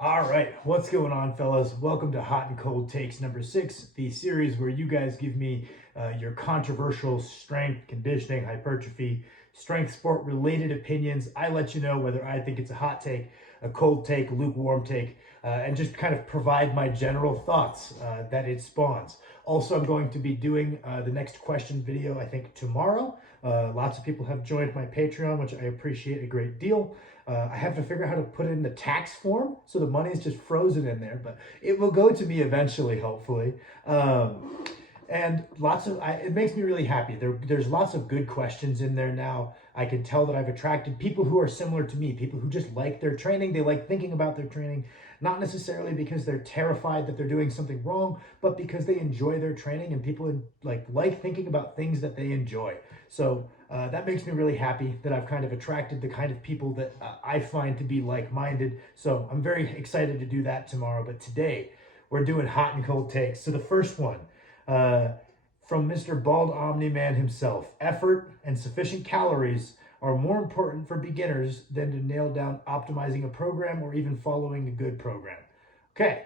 All right, what's going on, fellas? Welcome to Hot and Cold Takes number 6, the series where you guys give me your controversial strength, conditioning, hypertrophy, strength sport related opinions. I let you know whether I think it's a hot take, a cold take, lukewarm take, and just kind of provide my general thoughts that it spawns. Also, I'm going to be doing the next question video, I think, tomorrow. Lots of people have joined my Patreon, which I appreciate a great deal. I have to figure out how to put it in the tax form, so the money is just frozen in there, but it will go to me eventually, hopefully. And it makes me really happy. There's lots of good questions in there now. I can tell that I've attracted people who are similar to me, people who just like their training. They like thinking about their training, not necessarily because they're terrified that they're doing something wrong, but because they enjoy their training, and people like thinking about things that they enjoy. So that makes me really happy that I've kind of attracted the kind of people that I find to be like-minded. So I'm very excited to do that tomorrow. But today we're doing hot and cold takes. So the first one, uh, from Mr. Bald Omni-Man himself: effort and sufficient calories are more important for beginners than to nail down optimizing a program or even following a good program. Okay,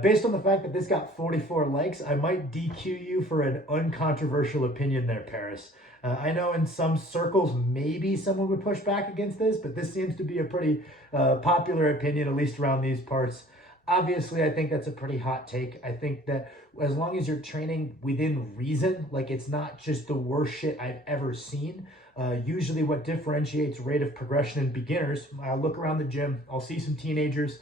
based on the fact that this got 44 likes, I might DQ you for an uncontroversial opinion there, Paris. I know in some circles maybe someone would push back against this, but this seems to be a pretty popular opinion, at least around these parts. Obviously, I think that's a pretty hot take. I think that as long as you're training within reason, like it's not just the worst shit I've ever seen. Usually what differentiates rate of progression in beginners, I'll look around the gym, I'll see some teenagers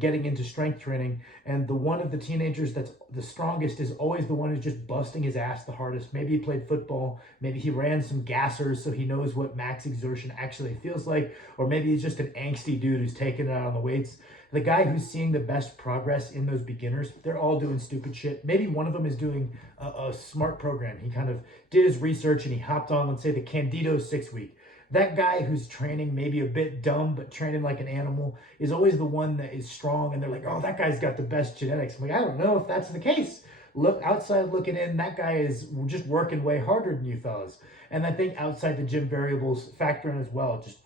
getting into strength training, and the one of the teenagers that's the strongest is always the one who's just busting his ass the hardest. Maybe he played football, maybe he ran some gassers so he knows what max exertion actually feels like, or maybe he's just an angsty dude who's taking it out on the weights. The guy who's seeing the best progress in those beginners, they're all doing stupid shit. Maybe one of them is doing a smart program. He kind of did his research and he hopped on, let's say, the Candido 6-week. That guy who's training maybe a bit dumb, but training like an animal, is always the one that is strong. And they're like, oh, that guy's got the best genetics. I'm like, I don't know if that's the case. Look outside looking in, that guy is just working way harder than you fellas. And I think outside the gym variables factor in as well. Just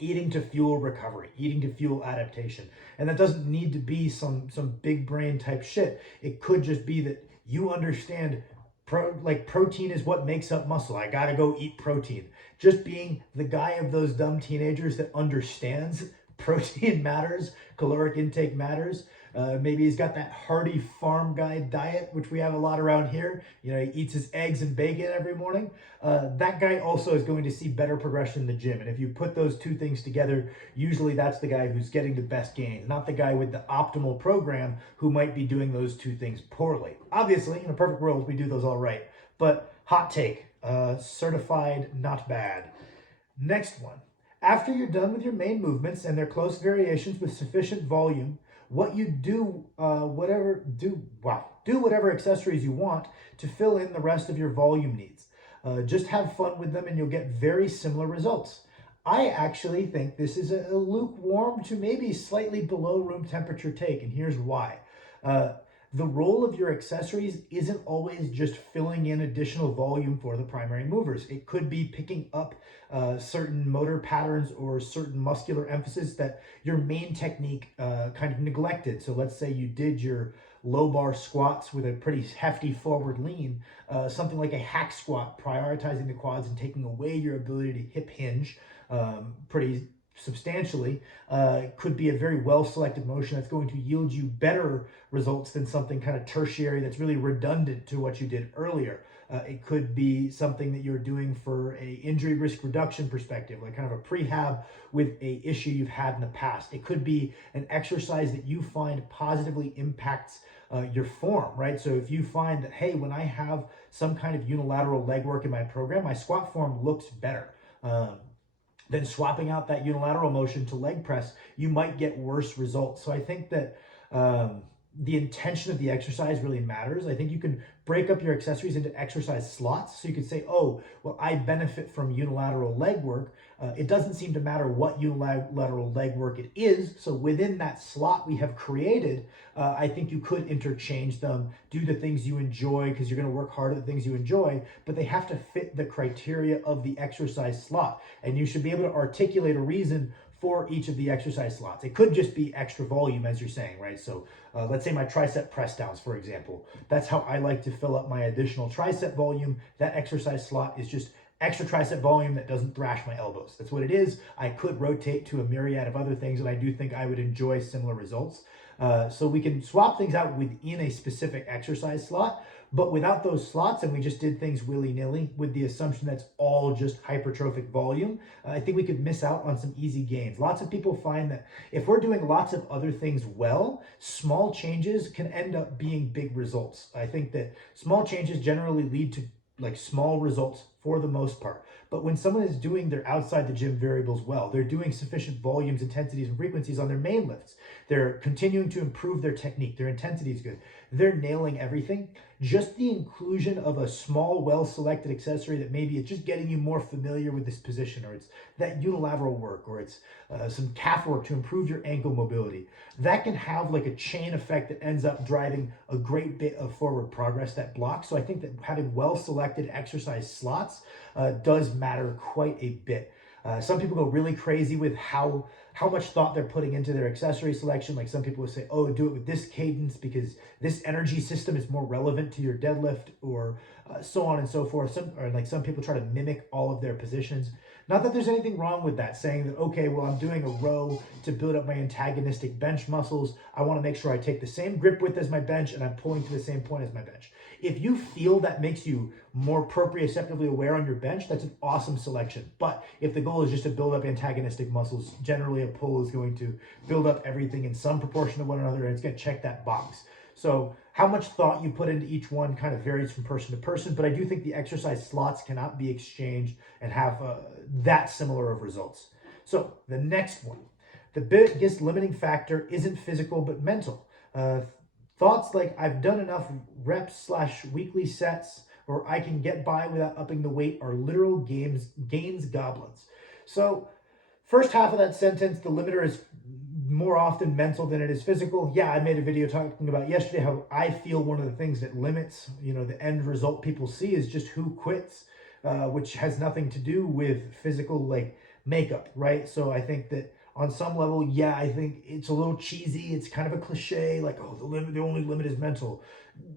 eating to fuel recovery, eating to fuel adaptation. And that doesn't need to be some big brain type shit. It could just be that you understand protein is what makes up muscle. I gotta go eat protein. Just being the guy of those dumb teenagers that understands protein matters, caloric intake matters. Maybe he's got that hearty farm guy diet, which we have a lot around here. You know, he eats his eggs and bacon every morning. That guy also is going to see better progression in the gym. And if you put those two things together, usually that's the guy who's getting the best gain, not the guy with the optimal program who might be doing those two things poorly. Obviously, in a perfect world, we do those all right. But hot take, certified not bad. Next one. After you're done with your main movements and their close variations with sufficient volume, what you do, do whatever accessories you want to fill in the rest of your volume needs. Just have fun with them and you'll get very similar results. I actually think this is a lukewarm to maybe slightly below room temperature take, and here's why. The role of your accessories isn't always just filling in additional volume for the primary movers. It could be picking up certain motor patterns or certain muscular emphasis that your main technique kind of neglected. So let's say you did your low bar squats with a pretty hefty forward lean, something like a hack squat, prioritizing the quads and taking away your ability to hip hinge pretty substantially, could be a very well-selected motion that's going to yield you better results than something kind of tertiary that's really redundant to what you did earlier. It could be something that you're doing for a injury risk reduction perspective, like kind of a prehab with a issue you've had in the past. It could be an exercise that you find positively impacts your form, right? So if you find that, hey, when I have some kind of unilateral leg work in my program, my squat form looks better. Then swapping out that unilateral motion to leg press, you might get worse results. So I think that the intention of the exercise really matters. I think you can break up your accessories into exercise slots. So you could say, oh, well, I benefit from unilateral leg work. It doesn't seem to matter what unilateral leg work it is. So within that slot we have created, I think you could interchange them, do the things you enjoy, because you're going to work hard at the things you enjoy, but they have to fit the criteria of the exercise slot. And you should be able to articulate a reason for each of the exercise slots. It could just be extra volume, as you're saying, right? So let's say my tricep press downs, for example. That's how I like to fill up my additional tricep volume. That exercise slot is just extra tricep volume that doesn't thrash my elbows. That's what it is. I could rotate to a myriad of other things, and I do think I would enjoy similar results. So we can swap things out within a specific exercise slot, but without those slots, and we just did things willy-nilly with the assumption that's all just hypertrophic volume, I think we could miss out on some easy gains. Lots of people find that if we're doing lots of other things well, small changes can end up being big results. I think that small changes generally lead to like small results for the most part. But when someone is doing their outside the gym variables well, they're doing sufficient volumes, intensities, and frequencies on their main lifts, they're continuing to improve their technique, their intensity is good, they're nailing everything, just the inclusion of a small, well-selected accessory that maybe it's just getting you more familiar with this position, or it's that unilateral work, or it's some calf work to improve your ankle mobility, that can have like a chain effect that ends up driving a great bit of forward progress that blocks. So I think that having well-selected exercise slots does matter quite a bit. Some people go really crazy with how much thought they're putting into their accessory selection. Like some people will say, oh, do it with this cadence because this energy system is more relevant to your deadlift, or so on and so forth. Some people try to mimic all of their positions. Not that there's anything wrong with that, saying that, okay, well, I'm doing a row to build up my antagonistic bench muscles. I want to make sure I take the same grip width as my bench and I'm pulling to the same point as my bench. If you feel that makes you more proprioceptively aware on your bench, that's an awesome selection. But if the goal is just to build up antagonistic muscles, generally a pull is going to build up everything in some proportion to one another, and it's going to check that box. So how much thought you put into each one kind of varies from person to person, but I do think the exercise slots cannot be exchanged and have that similar of results. So the next one, the biggest limiting factor isn't physical but mental. Thoughts like I've done enough reps / weekly sets, or I can get by without upping the weight, are literal gains goblins. So first half of that sentence, the limiter is more often mental than it is physical. Yeah, I made a video talking about yesterday how I feel one of the things that limits, the end result people see is just who quits, which has nothing to do with physical like makeup, right? So I think that on some level, yeah, I think it's a little cheesy. It's kind of a cliche, like, oh, the only limit is mental.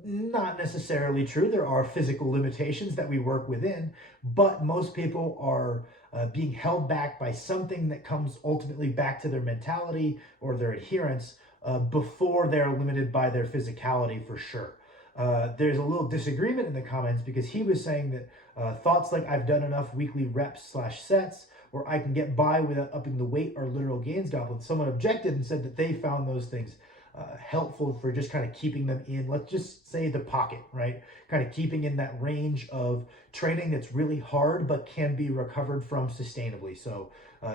Not necessarily true. There are physical limitations that we work within, but most people are being held back by something that comes ultimately back to their mentality or their adherence before they're limited by their physicality, for sure. There's a little disagreement in the comments because he was saying that thoughts like I've done enough weekly reps / sets, or I can get by without upping the weight, are literal gains goblins. Someone objected and said that they found those things helpful for just kind of keeping them in, let's just say, the pocket, right? Kind of keeping in that range of training that's really hard but can be recovered from sustainably. So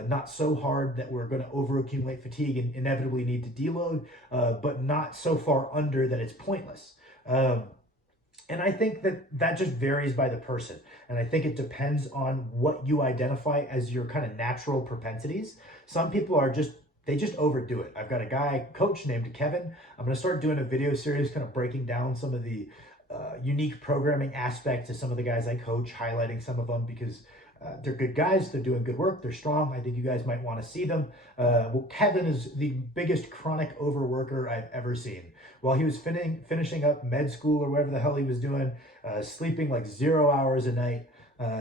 not so hard that we're going to overaccumulate fatigue and inevitably need to deload, but not so far under that it's pointless. And I think that just varies by the person. And I think it depends on what you identify as your kind of natural propensities. Some people they just overdo it. I've got a guy, coach named Kevin. I'm going to start doing a video series kind of breaking down some of the unique programming aspects of some of the guys I coach, highlighting some of them because they're good guys. They're doing good work. They're strong. I think you guys might want to see them. Well, Kevin is the biggest chronic overworker I've ever seen. While he was finishing up med school or whatever the hell he was doing, sleeping like 0 hours a night,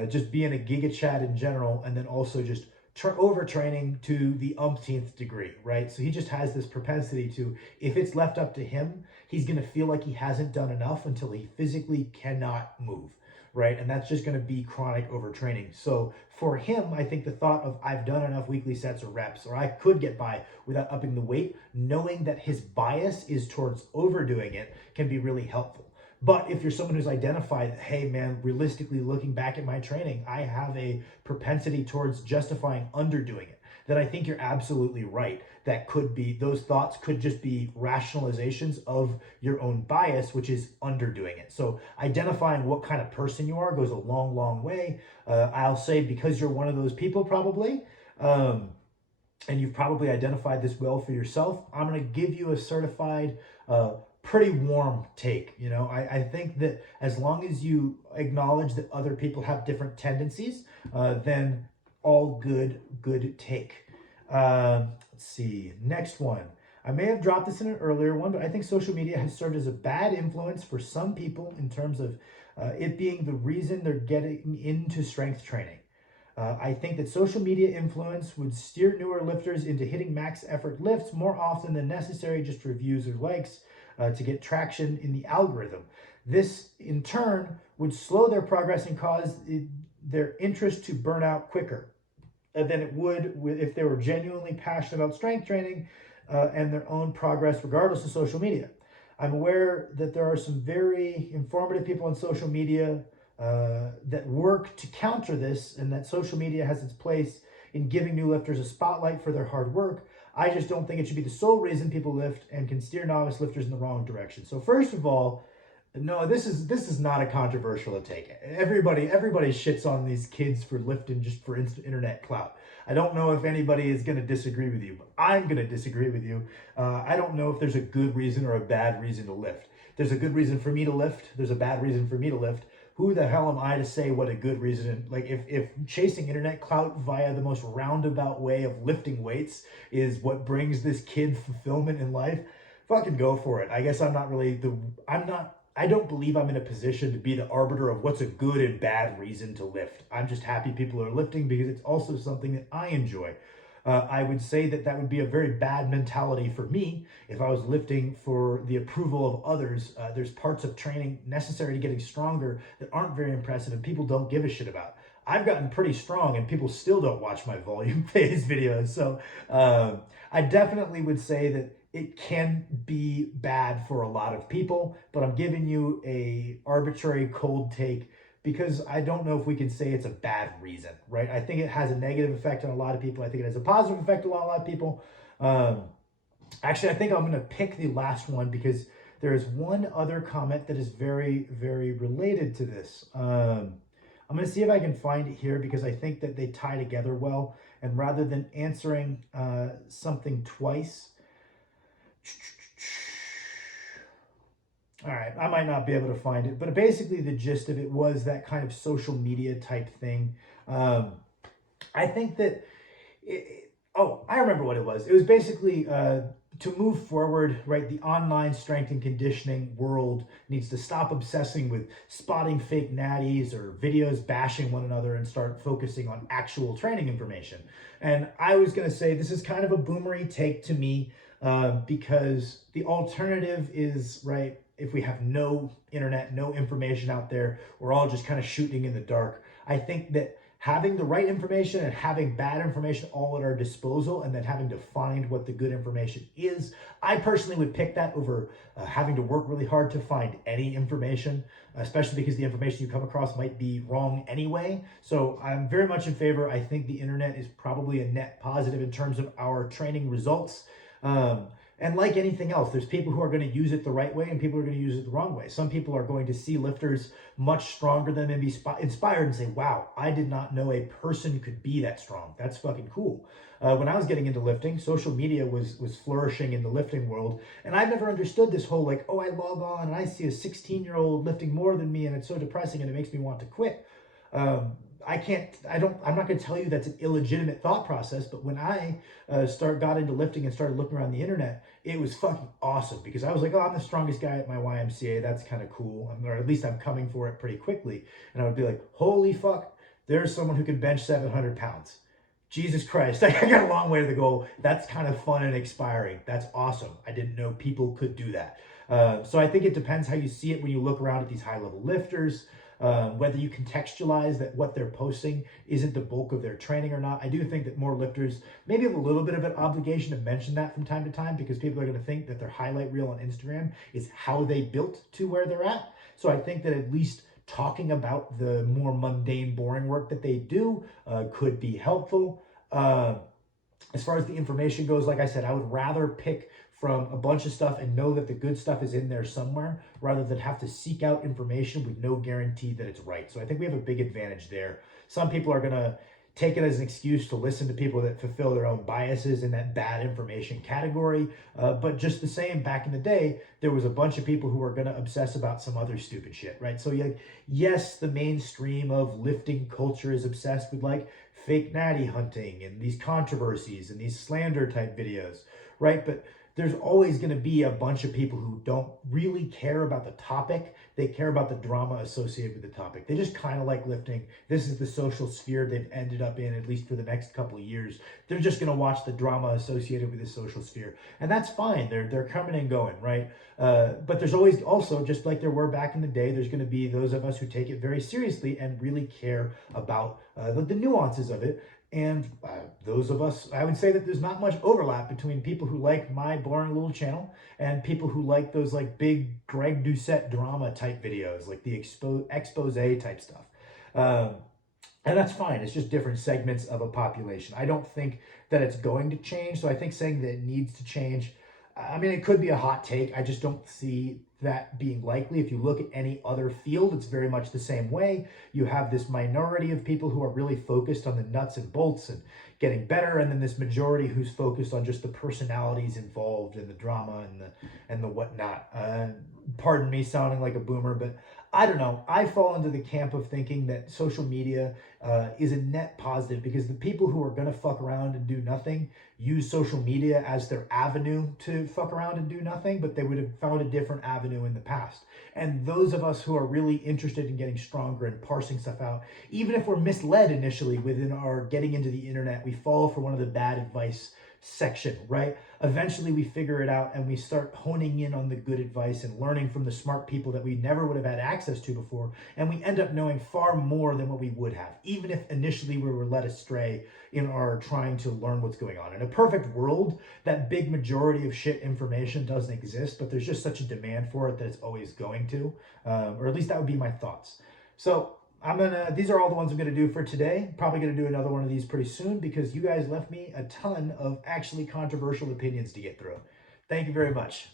just being a giga chad in general, and then also just overtraining to the umpteenth degree, right? So he just has this propensity to, if it's left up to him, he's going to feel like he hasn't done enough until he physically cannot move, right? And that's just going to be chronic overtraining. So for him, I think the thought of I've done enough weekly sets or reps, or I could get by without upping the weight, knowing that his bias is towards overdoing it, can be really helpful. But if you're someone who's identified, hey man, realistically looking back at my training, I have a propensity towards justifying underdoing it, then I think you're absolutely right. Those thoughts could just be rationalizations of your own bias, which is underdoing it. So identifying what kind of person you are goes a long, long way. I'll say, because you're one of those people probably, and you've probably identified this well for yourself, I'm going to give you a certified, pretty warm take. I think that as long as you acknowledge that other people have different tendencies, then all good take. Let's see. Next one. I may have dropped this in an earlier one, but I think social media has served as a bad influence for some people in terms of it being the reason they're getting into strength training. I think that social media influence would steer newer lifters into hitting max effort lifts more often than necessary just for views or likes to get traction in the algorithm. This, in turn, would slow their progress and cause their interest to burn out quicker than it would if they were genuinely passionate about strength training and their own progress, regardless of social media. I'm aware that there are some very informative people on social media that work to counter this, and that social media has its place in giving new lifters a spotlight for their hard work. I just don't think it should be the sole reason people lift and can steer novice lifters in the wrong direction. So first of all, no, this is not a controversial take. Everybody shits on these kids for lifting just for internet clout. I don't know if anybody is going to disagree with you, but I'm going to disagree with you. I don't know if there's a good reason or a bad reason to lift. There's a good reason for me to lift. There's a bad reason for me to lift. Who the hell am I to say what a good reason? Like if chasing internet clout via the most roundabout way of lifting weights is what brings this kid fulfillment in life, fucking go for it. I guess I don't believe I'm in a position to be the arbiter of what's a good and bad reason to lift. I'm just happy people are lifting because it's also something that I enjoy. I would say that would be a very bad mentality for me if I was lifting for the approval of others. There's parts of training necessary to getting stronger that aren't very impressive and people don't give a shit about. I've gotten pretty strong and people still don't watch my volume phase videos. So I definitely would say that it can be bad for a lot of people, but I'm giving you a arbitrary cold take because I don't know if we can say it's a bad reason, right? I think it has a negative effect on a lot of people. I think it has a positive effect on a lot of people. Actually, I think I'm going to pick the last one because there is one other comment that is very, very related to this. I'm going to see if I can find it here because I think that they tie together well. And rather than answering something twice, all right, I might not be able to find it, but basically the gist of it was that kind of social media type thing. I think that, I remember what it was. It was basically to move forward, right? The online strength and conditioning world needs to stop obsessing with spotting fake natties or videos bashing one another and start focusing on actual training information. And I was going to say this is kind of a boomery take to me because the alternative is, right, if we have no internet, no information out there, we're all just kind of shooting in the dark. I think that having the right information and having bad information all at our disposal and then having to find what the good information is, I personally would pick that over having to work really hard to find any information, especially because the information you come across might be wrong anyway. So I'm very much in favor. I think the internet is probably a net positive in terms of our training results. And like anything else, there's people who are going to use it the right way and people who are going to use it the wrong way. Some people are going to see lifters much stronger than them and be inspired and say, wow, I did not know a person could be that strong. That's fucking cool. When I was getting into lifting, social media was flourishing in the lifting world. And I've never understood this whole like, oh, I log on and I see a 16-year-old lifting more than me and it's so depressing and it makes me want to quit. I'm not going to tell you that's an illegitimate thought process, but when I got into lifting and started looking around the internet, it was fucking awesome because I was like, oh, I'm the strongest guy at my YMCA. That's kind of cool. Or at least I'm coming for it pretty quickly. And I would be like, holy fuck, there's someone who can bench 700 pounds. Jesus Christ, I got a long way to go. That's kind of fun and inspiring. That's awesome. I didn't know people could do that. So I think it depends how you see it when you look around at these high-level lifters. Whether you contextualize that what they're posting isn't the bulk of their training or not. I do think that more lifters maybe have a little bit of an obligation to mention that from time to time because people are going to think that their highlight reel on Instagram is how they built to where they're at. So I think that at least talking about the more mundane, boring work that they do could be helpful. As far as the information goes, like I said, I would rather pick from a bunch of stuff and know that the good stuff is in there somewhere rather than have to seek out information with no guarantee that it's right. So I think we have a big advantage there. Some people are going to take it as an excuse to listen to people that fulfill their own biases in that bad information category. But just the same, back in the day, there was a bunch of people who were going to obsess about some other stupid shit, right? So yes, the mainstream of lifting culture is obsessed with like fake natty hunting and these controversies and these slander type videos, right? But there's always going to be a bunch of people who don't really care about the topic. They care about the drama associated with the topic. They just kind of like lifting. This is the social sphere they've ended up in, at least for the next couple of years. They're just going to watch the drama associated with the social sphere. And that's fine. They're coming and going, right? But there's always also, just like there were back in the day, there's going to be those of us who take it very seriously and really care about the nuances of it. And those of us, I would say that there's not much overlap between people who like my boring little channel and people who like those like big Greg Doucette drama type videos, like the expose type stuff. And that's fine. It's just different segments of a population. I don't think that it's going to change. So I think saying that it needs to change, I mean, it could be a hot take. I just don't see that being likely. If you look at any other field, it's very much the same way. You have this minority of people who are really focused on the nuts and bolts and getting better, and then this majority who's focused on just the personalities involved and the drama and the whatnot. Pardon me sounding like a boomer, but I don't know. I fall into the camp of thinking that social media is a net positive, because the people who are going to fuck around and do nothing use social media as their avenue to fuck around and do nothing, but they would have found a different avenue in the past. And those of us who are really interested in getting stronger and parsing stuff out, even if we're misled initially within our getting into the internet, we fall for one of the bad advice section, right? Eventually we figure it out and we start honing in on the good advice and learning from the smart people that we never would have had access to before. And we end up knowing far more than what we would have, even if initially we were led astray in our trying to learn what's going on. In a perfect world, that big majority of shit information doesn't exist, but there's just such a demand for it that it's always going to, or at least that would be my thoughts. So these are all the ones I'm gonna do for today. Probably gonna do another one of these pretty soon, because you guys left me a ton of actually controversial opinions to get through. Thank you very much.